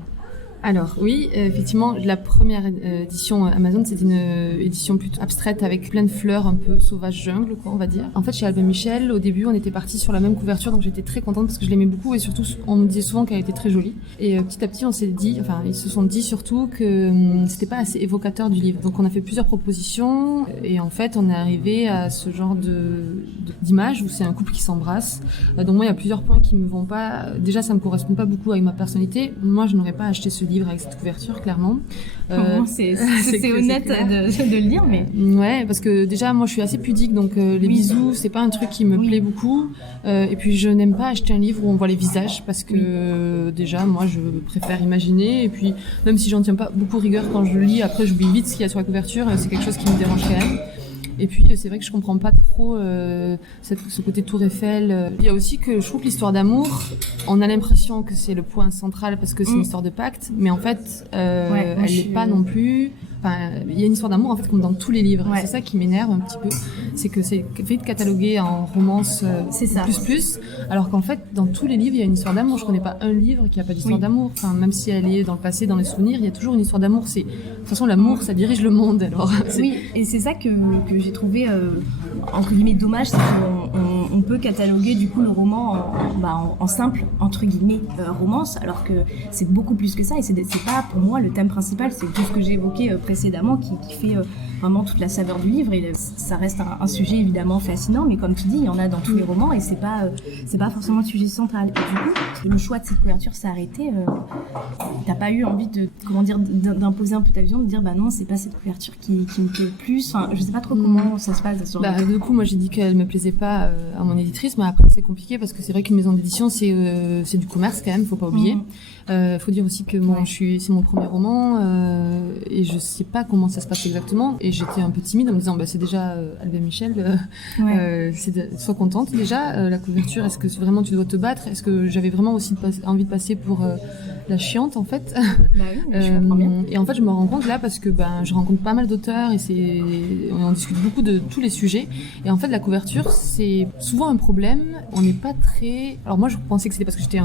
Alors oui, effectivement, la première édition Amazon, c'était une édition plutôt abstraite avec plein de fleurs, un peu sauvage jungle, quoi, on va dire. En fait, chez Albin Michel, au début, on était partis sur la même couverture, donc j'étais très contente parce que je l'aimais beaucoup et surtout, on nous disait souvent qu'elle était très jolie. Et petit à petit, ils se sont dit surtout que c'était pas assez évocateur du livre. Donc on a fait plusieurs propositions et en fait, on est arrivé à ce genre d'image où c'est un couple qui s'embrasse. Donc moi, il y a plusieurs points qui me vont pas. Déjà, ça me correspond pas beaucoup avec ma personnalité. Moi, je n'aurais pas acheté ce livre avec cette couverture, clairement. C'est honnête de le dire, mais... Ouais, parce que déjà, moi, je suis assez pudique, donc les bisous, c'est pas un truc qui me plaît beaucoup. Et puis, je n'aime pas acheter un livre où on voit les visages, parce que déjà, moi, je préfère imaginer. Et puis, même si j'en tiens pas beaucoup rigueur quand je le lis, après, j'oublie vite ce qu'il y a sur la couverture. C'est quelque chose qui me dérange quand même. Et puis, c'est vrai que je comprends pas trop ce côté Tour Eiffel. Il y a aussi que je trouve que l'histoire d'amour, on a l'impression que c'est le point central parce que c'est une histoire de pacte, mais en fait, elle l'est pas non plus. Enfin, il y a une histoire d'amour en fait comme dans tous les livres. Ouais. C'est ça qui m'énerve un petit peu, c'est que c'est vite catalogué en romance plus, alors qu'en fait dans tous les livres il y a une histoire d'amour. Je connais pas un livre qui a pas d'histoire d'amour. Enfin, même si elle est dans le passé, dans les souvenirs, il y a toujours une histoire d'amour. De toute façon, l'amour ça dirige le monde. Alors. Oui, et c'est ça que j'ai trouvé entre guillemets dommage, c'est qu'on peut cataloguer du coup le roman en simple entre guillemets romance, alors que c'est beaucoup plus que ça. Et c'est pas pour moi le thème principal. C'est tout ce que j'ai évoqué précédemment qui fait vraiment toute la saveur du livre. Et ça reste un sujet évidemment fascinant, mais comme tu dis, il y en a dans tous les romans et c'est pas forcément le sujet central. Et du coup, le choix de cette couverture s'est arrêté. T'as pas eu envie d'imposer un peu ta vision, de dire non, c'est pas cette couverture qui me plaît le plus. Enfin, je sais pas trop comment ça se passe. Du coup, moi j'ai dit qu'elle me plaisait pas à mon éditrice, mais après c'est compliqué parce que c'est vrai qu'une maison d'édition c'est du commerce quand même, faut pas oublier. Faut dire aussi que c'est mon premier roman et je sais pas comment ça se passe exactement, et j'étais un peu timide en me disant c'est déjà Albin Michel, sois contente déjà. La couverture, est-ce que vraiment tu dois te battre, est-ce que j'avais vraiment aussi envie de passer pour la chiante en fait. Bah oui, je comprends bien. Et en fait, je me rends compte là parce que je rencontre pas mal d'auteurs et on discute beaucoup de tous les sujets. Et en fait, la couverture, c'est souvent un problème. On n'est pas très. Alors moi, je pensais que c'était parce que j'étais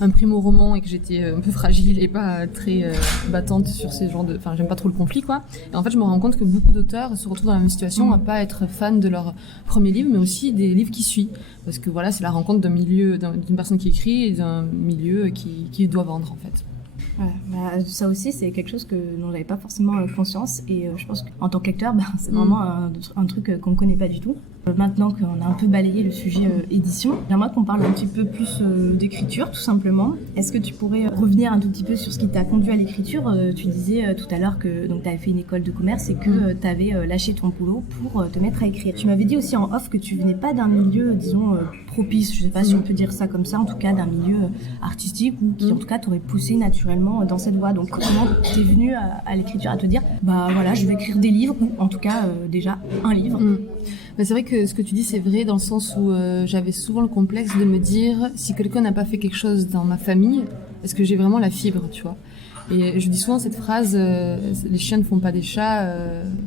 un primo-roman et que j'étais un peu fragile et pas très battante sur ces genres de... Enfin, j'aime pas trop le conflit, quoi. Et en fait, je me rends compte que beaucoup d'auteurs se retrouvent dans la même situation, à pas être fans de leur premier livre, mais aussi des livres qui suivent. Parce que voilà, c'est la rencontre d'une personne qui écrit et d'un milieu qui doit vendre, en fait. Ouais, bah, ça aussi, c'est quelque chose dont j'avais pas forcément conscience. Et je pense qu'en tant que lecteur, c'est vraiment un truc qu'on ne connaît pas du tout. Maintenant qu'on a un peu balayé le sujet édition, j'aimerais qu'on parle un petit peu plus d'écriture, tout simplement. Est-ce que tu pourrais revenir un tout petit peu sur ce qui t'a conduit à l'écriture? Tu disais tout à l'heure que tu avais fait une école de commerce et que tu avais lâché ton boulot pour te mettre à écrire. Tu m'avais dit aussi en off que tu venais pas d'un milieu, disons, propice, je sais pas si on peut dire ça comme ça, en tout cas d'un milieu artistique ou qui en tout cas t'aurait poussé naturellement dans cette voie. Donc comment t'es venue à l'écriture, à te dire bah voilà, je vais écrire des livres ou en tout cas déjà un livre? Bah, c'est vrai que ce que tu dis, c'est vrai dans le sens où j'avais souvent le complexe de me dire si quelqu'un n'a pas fait quelque chose dans ma famille, est-ce que j'ai vraiment la fibre, tu vois? Et je dis souvent cette phrase, les chiens ne font pas des chats,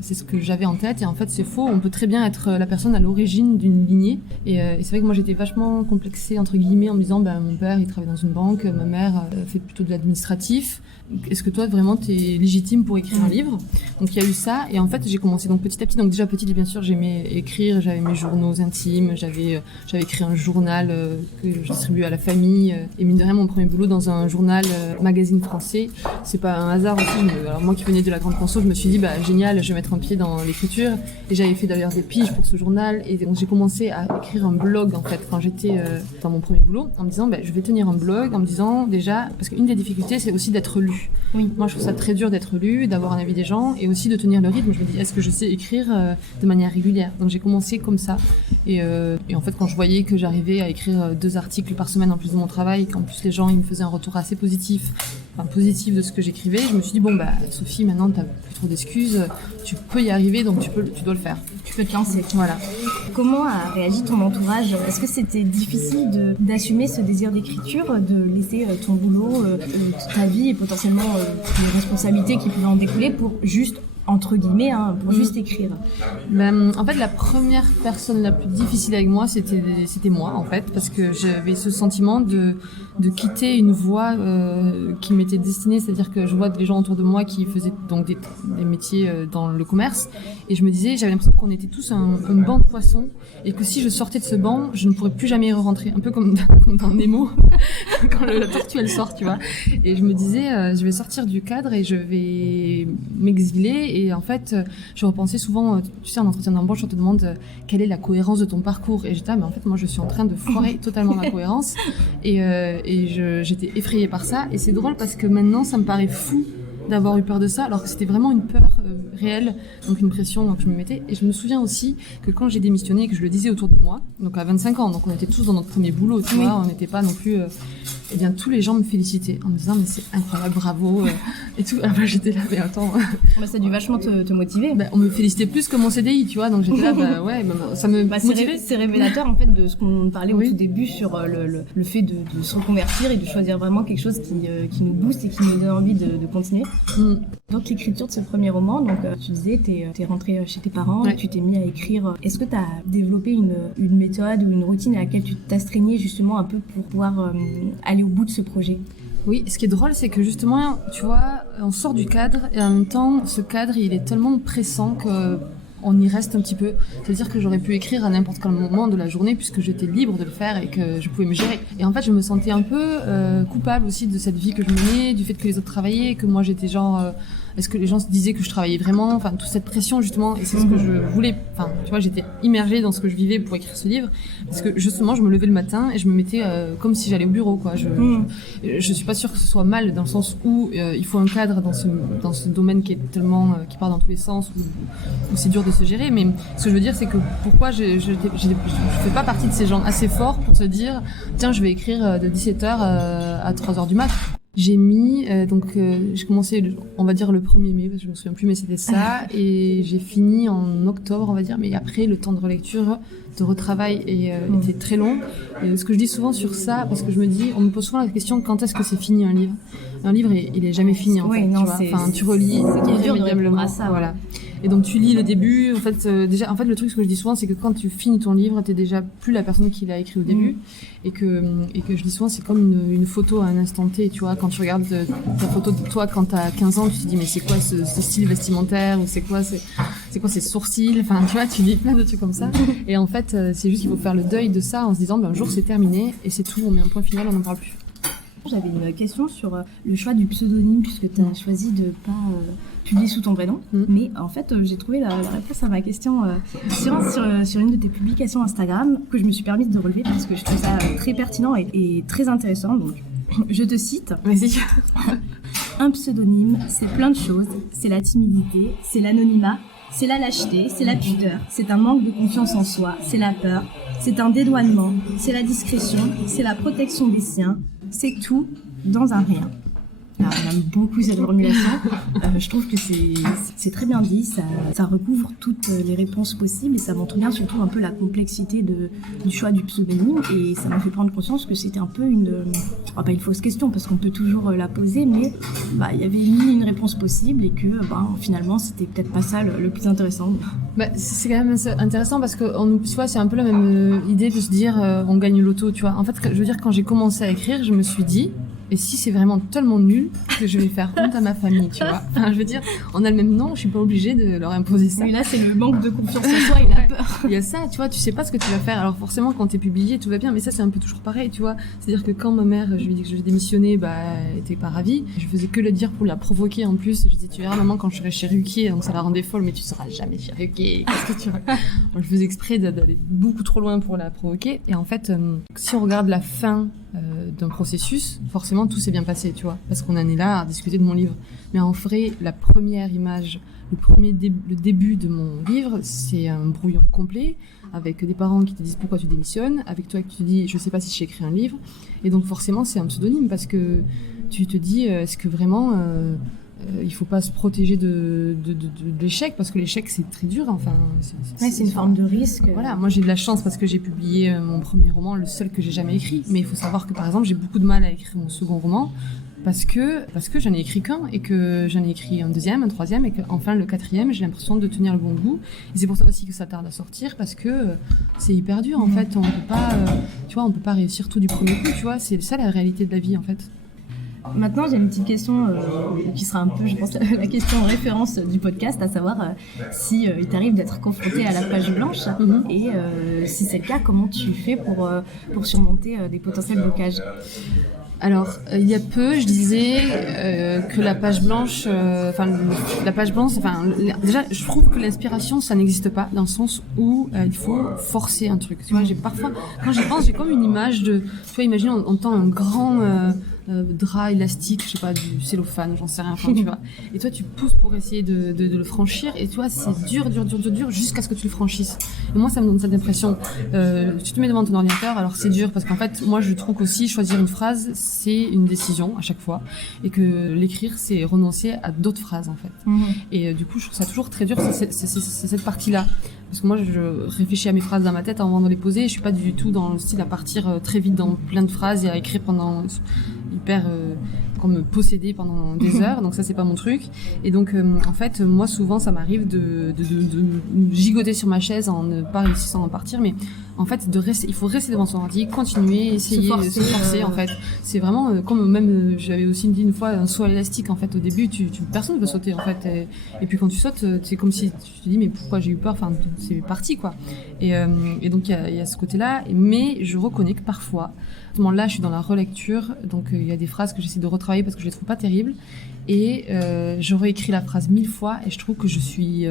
c'est ce que j'avais en tête. Et en fait, c'est faux. On peut très bien être la personne à l'origine d'une lignée. Et c'est vrai que moi, j'étais vachement complexée, entre guillemets, en me disant, mon père, il travaille dans une banque, ma mère fait plutôt de l'administratif. Est-ce que toi, vraiment, t'es légitime pour écrire un livre? Donc, il y a eu ça. Et en fait, j'ai commencé donc petit à petit. Donc, déjà, petite, bien sûr, j'aimais écrire. J'avais mes journaux intimes. J'avais écrit un journal que je distribuais à la famille. Et mine de rien, mon premier boulot dans un journal magazine français. C'est pas un hasard aussi. Alors, moi qui venais de la grande conso, je me suis dit, génial, je vais mettre un pied dans l'écriture. Et j'avais fait d'ailleurs des piges pour ce journal. Et donc, j'ai commencé à écrire un blog, en fait, quand j'étais dans mon premier boulot, en me disant, je vais tenir un blog, en me disant déjà, parce qu'une des difficultés, c'est aussi d'être lu. Oui. Moi, je trouve ça très dur d'être lu, d'avoir un avis des gens et aussi de tenir le rythme. Je me dis, est-ce que je sais écrire de manière régulière? Donc, j'ai commencé comme ça. Et en fait, quand je voyais que j'arrivais à écrire 2 articles par semaine en plus de mon travail, qu'en plus les gens ils me faisaient un retour assez positif de ce que j'écrivais, je me suis dit, Sophie, maintenant, t'as plus trop d'excuses, tu peux y arriver, donc tu dois le faire. Tu peux te lancer. Voilà. Comment a réagi ton entourage? Est-ce que c'était difficile d'assumer ce désir d'écriture, de laisser ton boulot, ta vie et potentiellement les responsabilités qui pouvaient en découler pour juste, entre guillemets, pour juste écrire? En fait, la première personne la plus difficile avec moi, c'était moi, en fait, parce que j'avais ce sentiment de quitter une voie qui m'était destinée, c'est-à-dire que je vois des gens autour de moi qui faisaient donc des métiers dans le commerce, et je me disais, j'avais l'impression qu'on était tous un banc de poissons, et que si je sortais de ce banc, je ne pourrais plus jamais y rentrer, un peu comme dans Nemo, quand la tortue elle sort, tu vois. Et je me disais, je vais sortir du cadre et je vais m'exiler. Et en fait, je repensais souvent, tu sais, en entretien d'embauche, on te demande quelle est la cohérence de ton parcours. Et j'étais, mais en fait, moi, je suis en train de foirer totalement ma cohérence. Et j'étais effrayée par ça. Et c'est drôle parce que maintenant, ça me paraît fou d'avoir eu peur de ça, alors que c'était vraiment une peur réelle, donc une pression que je me mettais. Et je me souviens aussi que quand j'ai démissionné et que je le disais autour de moi, donc à 25 ans, donc on était tous dans notre premier boulot, tu vois, on n'était pas non plus... eh bien, tous les gens me félicitaient en me disant, mais c'est incroyable, bravo, et tout. Alors, j'étais là, mais attends. Ça a dû vachement te motiver. On me félicitait plus que mon CDI, tu vois, donc j'étais là, ça me motivait. C'est révélateur, en fait, de ce qu'on parlait au tout début sur le fait de se reconvertir et de choisir vraiment quelque chose qui nous booste et qui nous donne envie de continuer. Donc, l'écriture de ce premier roman, donc, tu disais, t'es rentrée chez tes parents, et tu t'es mis à écrire. Est-ce que t'as développé une méthode ou une routine à laquelle tu t'astreignais justement un peu pour pouvoir aller au bout de ce projet? Oui, ce qui est drôle, c'est que justement, tu vois, on sort du cadre et en même temps, ce cadre, il est tellement pressant que on y reste un petit peu. C'est-à-dire que j'aurais pu écrire à n'importe quel moment de la journée puisque j'étais libre de le faire et que je pouvais me gérer. Et en fait, je me sentais un peu coupable aussi de cette vie que je menais, du fait que les autres travaillaient, que moi j'étais genre... est-ce que les gens se disaient que je travaillais vraiment? Enfin, toute cette pression, justement, et c'est ce que je voulais. Enfin, tu vois, j'étais immergée dans ce que je vivais pour écrire ce livre. Parce que, justement, je me levais le matin et je me mettais comme si j'allais au bureau, quoi. Je suis pas sûre que ce soit mal, dans le sens où il faut un cadre dans ce domaine qui est tellement, qui part dans tous les sens, où c'est dur de se gérer. Mais ce que je veux dire, c'est que pourquoi je fais pas partie de ces gens assez forts pour se dire, tiens, je vais écrire de 17h à 3h du mat'. J'ai mis, j'ai commencé, on va dire le 1er mai, parce que je me souviens plus, mais c'était ça, et j'ai fini en octobre, on va dire, mais après, le temps de relecture, de retravail était très long. Et ce que je dis souvent sur ça, parce que je me dis, on me pose souvent la question, quand est-ce que c'est fini un livre ? Un livre, il est jamais fini en fait. Non, tu vois. Enfin, tu relis irrémédiablement. Voilà. Et donc tu lis le début. En fait, le truc, ce que je dis souvent, c'est que quand tu finis ton livre, t'es déjà plus la personne qui l'a écrit au début, et que je dis souvent, c'est comme une photo à un instant T. Tu vois, quand tu regardes ta photo de toi quand t'as 15 ans, tu te dis mais c'est quoi ce style vestimentaire, ou c'est quoi ces sourcils. Enfin, tu vois, tu lis plein de trucs comme ça. Et en fait, c'est juste qu'il faut faire le deuil de ça en se disant, un jour c'est terminé et c'est tout. On met un point final, on n'en parle plus. J'avais une question sur le choix du pseudonyme, puisque tu as choisi de pas publier sous ton vrai nom. Mais en fait, j'ai trouvé la réponse à ma question sur une de tes publications Instagram, que je me suis permise de relever parce que je trouve ça très pertinent et très intéressant. Donc, je te cite. Vas-y. Un pseudonyme, c'est plein de choses. C'est la timidité, c'est l'anonymat, c'est la lâcheté, c'est la pudeur, c'est un manque de confiance en soi, c'est la peur, c'est un dédouanement, c'est la discrétion, c'est la protection des siens, c'est tout dans un rien. Alors, j'aime beaucoup cette formulation. Je trouve que c'est très bien dit. Ça recouvre toutes les réponses possibles et ça montre bien surtout un peu la complexité du choix du pseudonyme. Et ça m'a fait prendre conscience que c'était un peu pas une fausse question parce qu'on peut toujours la poser, mais il y avait une réponse possible et que finalement c'était peut-être pas ça le plus intéressant. C'est quand même intéressant parce que tu vois, c'est un peu la même idée de se dire on gagne le loto, tu vois. En fait, je veux dire, quand j'ai commencé à écrire, je me suis dit, et si c'est vraiment tellement nul que je vais faire honte à ma famille, tu vois. Enfin, je veux dire, on a le même nom, je suis pas obligée de leur imposer ça. Mais là, c'est le manque de confiance en soi et la peur. Il y a ça, tu vois, tu sais pas ce que tu vas faire. Alors forcément, quand t'es publié, tout va bien, mais ça, c'est un peu toujours pareil, tu vois. C'est-à-dire que quand ma mère, je lui ai dit que je vais démissionner, elle était pas ravie. Je faisais que le dire pour la provoquer en plus. Je disais, tu verras, maman, quand je serai chez Ruquier, donc ça la rendait folle, mais tu seras jamais chez Ruquier. Qu'est-ce que tu vois? Je faisais exprès d'aller beaucoup trop loin pour la provoquer. Et en fait, si on regarde la fin d'un processus, forcément tout s'est bien passé, tu vois, parce qu'on en est là à discuter de mon livre. Mais en vrai, la première image, le début de mon livre, c'est un brouillon complet, avec des parents qui te disent pourquoi tu démissionnes, avec toi qui te dis je sais pas si j'ai écrit un livre, et donc forcément c'est un pseudonyme, parce que tu te dis est-ce que vraiment il faut pas se protéger de l'échec, parce que l'échec c'est très dur, enfin c'est une forme de risque. Voilà, moi j'ai de la chance parce que j'ai publié mon premier roman, le seul que j'ai jamais écrit, mais il faut savoir que par exemple j'ai beaucoup de mal à écrire mon second roman parce que j'en ai écrit qu'un, et que j'en ai écrit un deuxième, un troisième, et qu'enfin le quatrième j'ai l'impression de tenir le bon bout, et c'est pour ça aussi que ça tarde à sortir, parce que c'est hyper dur en fait. On peut pas on peut pas réussir tout du premier coup, tu vois, c'est ça la réalité de la vie en fait. Maintenant, j'ai une petite question qui sera un peu, je pense, la question référence du podcast, à savoir si il t'arrive d'être confronté à la page blanche, et si c'est le cas, comment tu fais pour surmonter des potentiels blocages? Alors, il y a peu, je disais que la page blanche, déjà, je trouve que l'inspiration, ça n'existe pas, dans le sens où il faut forcer un truc. Tu vois, parfois, quand j'y pense, j'ai comme une image de, tu vois, imagine, on tend un grand drap élastique, je sais pas, du cellophane, j'en sais rien, enfin, tu vois. Et toi, tu pousses pour essayer de le franchir, et toi, c'est dur, jusqu'à ce que tu le franchisses. Et moi, ça me donne cette impression. Tu te mets devant ton ordinateur, alors c'est dur, parce qu'en fait, moi, je trouve qu'aussi, choisir une phrase, c'est une décision, à chaque fois. Et que l'écrire, c'est renoncer à d'autres phrases, en fait. Et du coup, je trouve ça toujours très dur, c'est cette partie-là. Parce que moi, je réfléchis à mes phrases dans ma tête avant de les poser. Je suis pas du tout dans le style à partir très vite dans plein de phrases et à écrire pendant hyper comme possédé pendant des heures. Donc ça, c'est pas mon truc. Et donc, en fait, moi, souvent, ça m'arrive de gigoter sur ma chaise en ne pas réussissant à en partir. Mais en fait, il faut rester devant son ordi, continuer, essayer, se forcer, en fait. C'est vraiment comme même, j'avais aussi dit une fois, un saut à l'élastique. En fait, au début, personne ne veut sauter, en fait. Et puis quand tu sautes, c'est comme si tu te dis, mais pourquoi j'ai eu peur? Enfin, c'est parti, quoi. Et donc, il y a ce côté-là. Mais je reconnais que parfois, à ce moment-là, je suis dans la relecture. Donc, il y a des phrases que j'essaie de retravailler parce que je les trouve pas terribles. Et je réécris la phrase 1000 fois et je trouve que je suis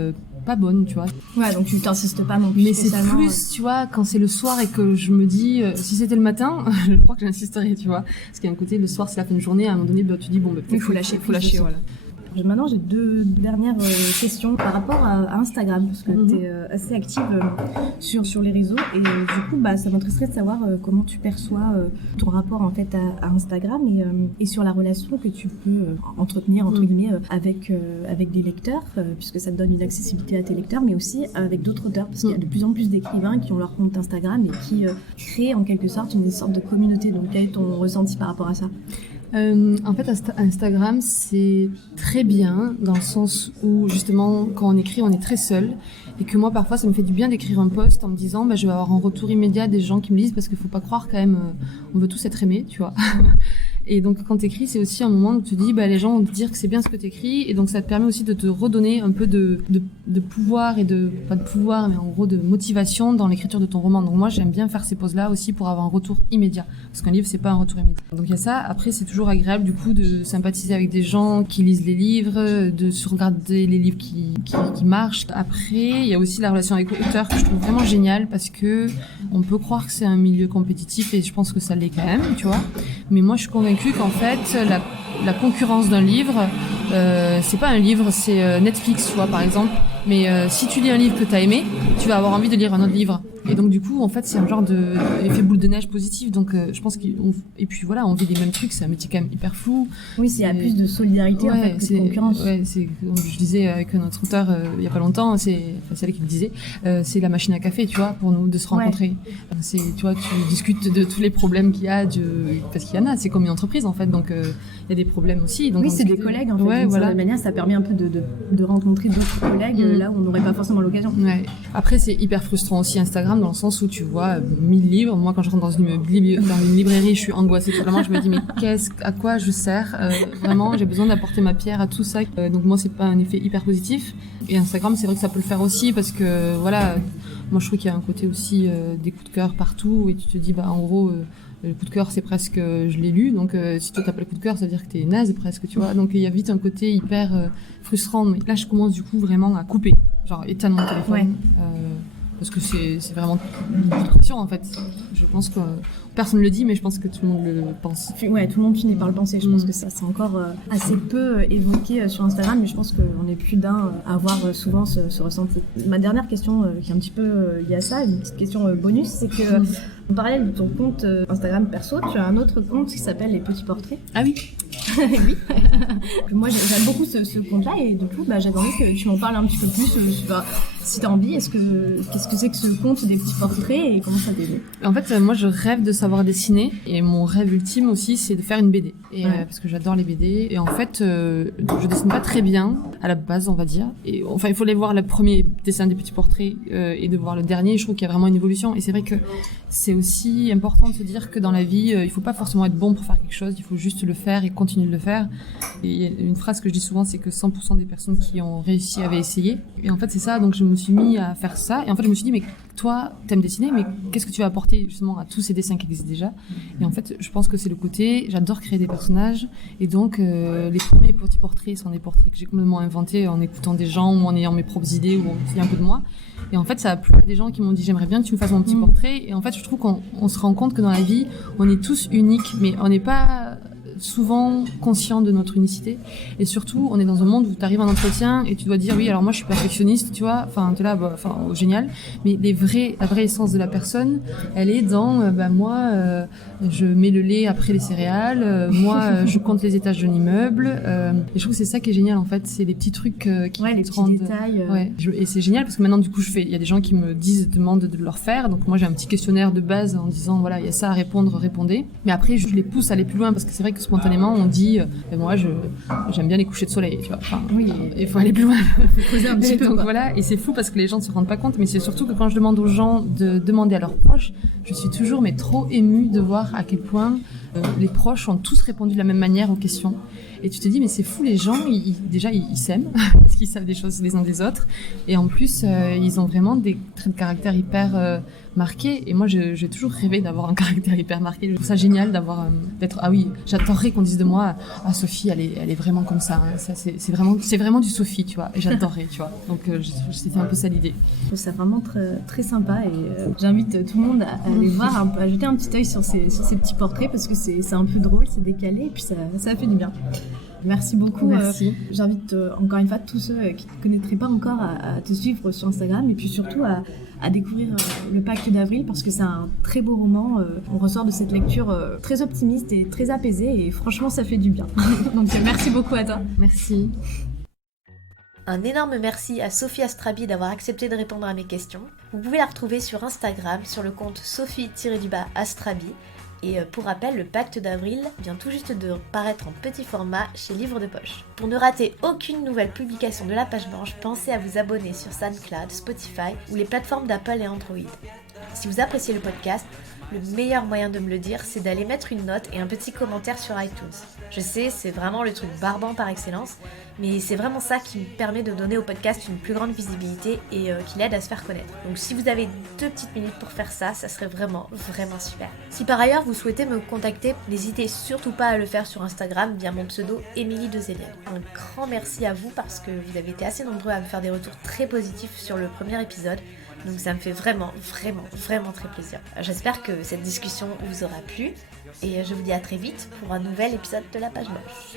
pas bonne, tu vois. Ouais, donc tu t'insistes pas non plus. Mais c'est plus, tu vois, quand c'est le soir et que je me dis, si c'était le matin, je crois que j'insisterais, tu vois. Parce qu'il y a un côté, le soir, c'est la fin de journée, à un moment donné, tu dis, bon, peut-être il faut lâcher, voilà. Maintenant, j'ai 2 dernières questions par rapport à Instagram, parce que tu es assez active sur les réseaux. Et du coup, ça m'intéresserait de savoir comment tu perçois ton rapport en fait à Instagram et sur la relation que tu peux entretenir entre guillemets avec des lecteurs, puisque ça te donne une accessibilité à tes lecteurs, mais aussi avec d'autres auteurs, parce qu'il y a de plus en plus d'écrivains qui ont leur compte Instagram et qui créent en quelque sorte une sorte de communauté. Donc, quel est ton ressenti par rapport à ça ? En fait, Instagram, c'est très bien dans le sens où, justement, quand on écrit, on est très seul. Et que moi, parfois, ça me fait du bien d'écrire un post en me disant je vais avoir un retour immédiat des gens qui me lisent, parce qu'il faut pas croire quand même, on veut tous être aimés, tu vois. Et donc, quand t'écris, c'est aussi un moment où tu te dis les gens vont te dire que c'est bien ce que t'écris. Et donc, ça te permet aussi de te redonner un peu de pouvoir et pas de pouvoir, mais en gros de motivation dans l'écriture de ton roman. Donc, moi, j'aime bien faire ces pauses-là aussi pour avoir un retour immédiat. Parce qu'un livre, c'est pas un retour immédiat. Donc, il y a ça. Après, c'est toujours agréable, du coup, de sympathiser avec des gens qui lisent les livres, de se regarder les livres qui marchent. Après, il y a aussi la relation avec l'auteur que je trouve vraiment géniale, parce que on peut croire que c'est un milieu compétitif, et je pense que ça l'est quand même, tu vois. Mais moi, je suis convaincue qu'en fait, la concurrence d'un livre, c'est pas un livre, c'est Netflix, tu vois, par exemple. Mais si tu lis un livre que t'as aimé, tu vas avoir envie de lire un autre livre. Et donc du coup, en fait, c'est un genre d'effet boule de neige positif. Donc je pense et puis voilà, on vit les mêmes trucs. C'est un métier quand même hyper fou. Oui, il y a plus de solidarité en fait que de concurrence. Ouais, c'est comme je disais avec notre auteur il y a pas longtemps. C'est elle qui le disait. C'est la machine à café, tu vois, pour nous de se rencontrer. Ouais. Tu vois, tu discutes de tous les problèmes qu'il y a, parce qu'il y en a. C'est comme une entreprise en fait. Donc il y a des problèmes aussi. Donc oui, c'est des collègues en fait. Ouais, d'une certaine manière, ça permet un peu de rencontrer d'autres collègues là où on n'aurait pas forcément l'occasion. Ouais. Après, c'est hyper frustrant aussi Instagram, dans le sens où tu vois 1000 livres. Moi, quand je rentre dans une librairie, je suis angoissée. Vraiment, je me dis mais à quoi je sers vraiment, j'ai besoin d'apporter ma pierre à tout ça. Donc moi, c'est pas un effet hyper positif. Et Instagram, c'est vrai que ça peut le faire aussi, parce que voilà, moi je trouve qu'il y a un côté aussi des coups de cœur partout, et tu te dis en gros le coup de cœur, c'est presque je l'ai lu, donc si toi t'as pas le coup de cœur, ça veut dire que t'es naze presque, tu vois. Donc il y a vite un côté hyper frustrant. Mais là, je commence du coup vraiment à couper, genre éteindre mon téléphone. Ouais. Parce que c'est vraiment une frustration en fait. Je pense que personne ne le dit, mais je pense que tout le monde le pense. Ouais, tout le monde finit par le penser. Je pense que ça, c'est encore assez peu évoqué sur Instagram, mais je pense qu'on est plus d'un à avoir souvent ce ressenti. Ma dernière question, qui est un petit peu liée à ça, une petite question bonus, c'est que en parallèle de ton compte Instagram perso, tu as un autre compte qui s'appelle Les Petits Portraits. Ah oui. Oui. Moi, j'aime beaucoup ce compte-là, et du coup, j'avais envie que tu m'en parles un petit peu plus. Si tu as envie, qu'est-ce que c'est que ce compte des petits portraits et comment ça t'aide? En fait, moi, je rêve de savoir dessiner, et mon rêve ultime aussi, c'est de faire une BD. Et parce que j'adore les BD. Et en fait, je dessine pas très bien à la base, on va dire. Et enfin, il faut aller voir le premier dessin des petits portraits et de voir le dernier. Je trouve qu'il y a vraiment une évolution. Et c'est vrai que c'est aussi important de se dire que dans la vie, il faut pas forcément être bon pour faire quelque chose. Il faut juste le faire et continuer de le faire. Et il y a une phrase que je dis souvent, c'est que 100% des personnes qui ont réussi avaient essayé. Et en fait, c'est ça. Donc, je me suis mis à faire ça. Et en fait, je me suis dit, mais toi, t'aimes dessiner, mais qu'est-ce que tu vas apporter justement à tous ces dessins qui existent déjà? Et en fait, je pense que c'est le côté, j'adore créer des personnages. Et donc, les premiers petits portraits sont des portraits que j'ai complètement inventés en écoutant des gens ou en ayant mes propres idées ou en essayant un peu de moi. Et en fait, ça a plu à des gens qui m'ont dit, j'aimerais bien que tu me fasses mon petit portrait. Et en fait, je trouve qu'on se rend compte que dans la vie, on est tous uniques, mais on n'est pas souvent conscient de notre unicité. Et surtout, on est dans un monde où tu arrives en entretien et tu dois dire, oui, alors moi je suis perfectionniste, tu vois, enfin t'es là, génial. Mais la vraie essence de la personne, elle est dans, moi, je mets le lait après les céréales, moi, je compte les étages d'un immeuble. Et je trouve que c'est ça qui est génial en fait, c'est les petits trucs qui les te petits rendent... détails. Et c'est génial parce que maintenant, du coup, il y a des gens qui me demandent de leur faire. Donc moi, j'ai un petit questionnaire de base en disant, voilà, il y a ça à répondre, répondez. Mais après, je les pousse à aller plus loin parce que c'est vrai que spontanément, on dit, moi, j'aime bien les couchers de soleil, tu vois. Enfin, oui, il faut aller plus loin. Faut creuser un petit peu. Donc voilà, et c'est fou parce que les gens ne se rendent pas compte, mais c'est surtout que quand je demande aux gens de demander à leurs proches, je suis toujours trop émue de voir à quel point les proches ont tous répondu de la même manière aux questions. Et tu te dis, mais c'est fou, les gens, ils s'aiment, parce qu'ils savent des choses les uns des autres. Et en plus, ils ont vraiment des traits de caractère hyper marqués. Et moi, j'ai toujours rêvé d'avoir un caractère hyper marqué. Je trouve ça génial ah oui, j'adorerais qu'on dise de moi, ah, Sophie, elle est vraiment comme ça. Hein. Ça c'est vraiment du Sophie, tu vois. Et j'adorerais, tu vois. Donc, c'était un peu ça l'idée. Je trouve ça vraiment très, très sympa. Et j'invite tout le monde à aller voir, à jeter un petit œil sur ces petits portraits, parce que c'est un peu drôle, c'est décalé, et puis ça fait du bien. Merci beaucoup. Merci. J'invite encore une fois tous ceux qui ne te connaîtraient pas encore à te suivre sur Instagram et puis surtout à découvrir Le Pacte d'Avril parce que c'est un très beau roman. On ressort de cette lecture très optimiste et très apaisée et franchement ça fait du bien. Donc merci beaucoup à toi. Merci. Un énorme merci à Sophie Astrabi d'avoir accepté de répondre à mes questions. Vous pouvez la retrouver sur Instagram sur le compte Sophie-Astrabi. Et pour rappel, le Pacte d'Avril vient tout juste de paraître en petit format chez Livre de Poche. Pour ne rater aucune nouvelle publication de la Page Blanche, pensez à vous abonner sur SoundCloud, Spotify ou les plateformes d'Apple et Android. Si vous appréciez le podcast, le meilleur moyen de me le dire, c'est d'aller mettre une note et un petit commentaire sur iTunes. Je sais, c'est vraiment le truc barbant par excellence, mais c'est vraiment ça qui me permet de donner au podcast une plus grande visibilité et qui l'aide à se faire connaître. Donc si vous avez 2 petites minutes pour faire ça, ça serait vraiment super. Si par ailleurs vous souhaitez me contacter, n'hésitez surtout pas à le faire sur Instagram via mon pseudo Émilie Dezelienne. Un grand merci à vous parce que vous avez été assez nombreux à me faire des retours très positifs sur le premier épisode. Donc ça me fait vraiment très plaisir. J'espère que cette discussion vous aura plu et je vous dis à très vite pour un nouvel épisode de la Page Blanche.